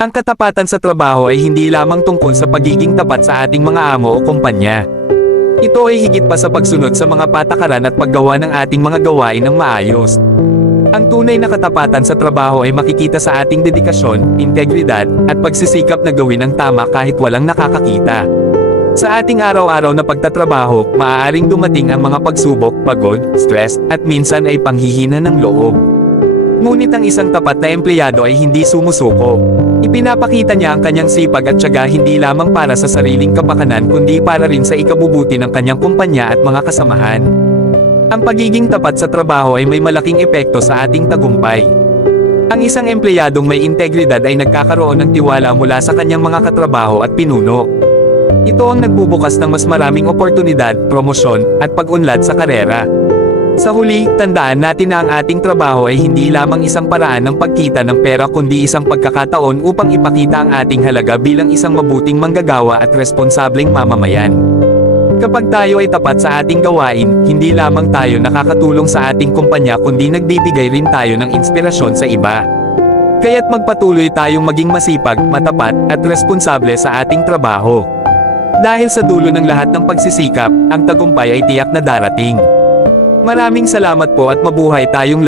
Ang katapatan sa trabaho ay hindi lamang tungkol sa pagiging tapat sa ating mga amo o kumpanya. Ito ay higit pa sa pagsunod sa mga patakaran at paggawa ng ating mga gawain ng maayos. Ang tunay na katapatan sa trabaho ay makikita sa ating dedikasyon, integridad, at pagsisikap na gawin ang tama kahit walang nakakakita. Sa ating araw-araw na pagtatrabaho, maaaring dumating ang mga pagsubok, pagod, stress, at minsan ay panghihina ng loob. Ngunit ang isang tapat na empleyado ay hindi sumusuko. Ipinapakita niya ang kanyang sipag at tiyaga hindi lamang para sa sariling kapakanan kundi para rin sa ikabubuti ng kanyang kumpanya at mga kasamahan. Ang pagiging tapat sa trabaho ay may malaking epekto sa ating tagumpay. Ang isang empleyadong may integridad ay nagkakaroon ng tiwala mula sa kanyang mga katrabaho at pinuno. Ito ang nagbubukas ng mas maraming oportunidad, promosyon, at pag-unlad sa karera. Sa huli, tandaan natin na ang ating trabaho ay hindi lamang isang paraan ng pagkita ng pera kundi isang pagkakataon upang ipakita ang ating halaga bilang isang mabuting manggagawa at responsableng mamamayan. Kapag tayo ay tapat sa ating gawain, hindi lamang tayo nakakatulong sa ating kumpanya kundi nagbibigay rin tayo ng inspirasyon sa iba. Kaya't magpatuloy tayong maging masipag, matapat, at responsable sa ating trabaho. Dahil sa dulo ng lahat ng pagsisikap, ang tagumpay ay tiyak na darating. Maraming salamat po at mabuhay tayong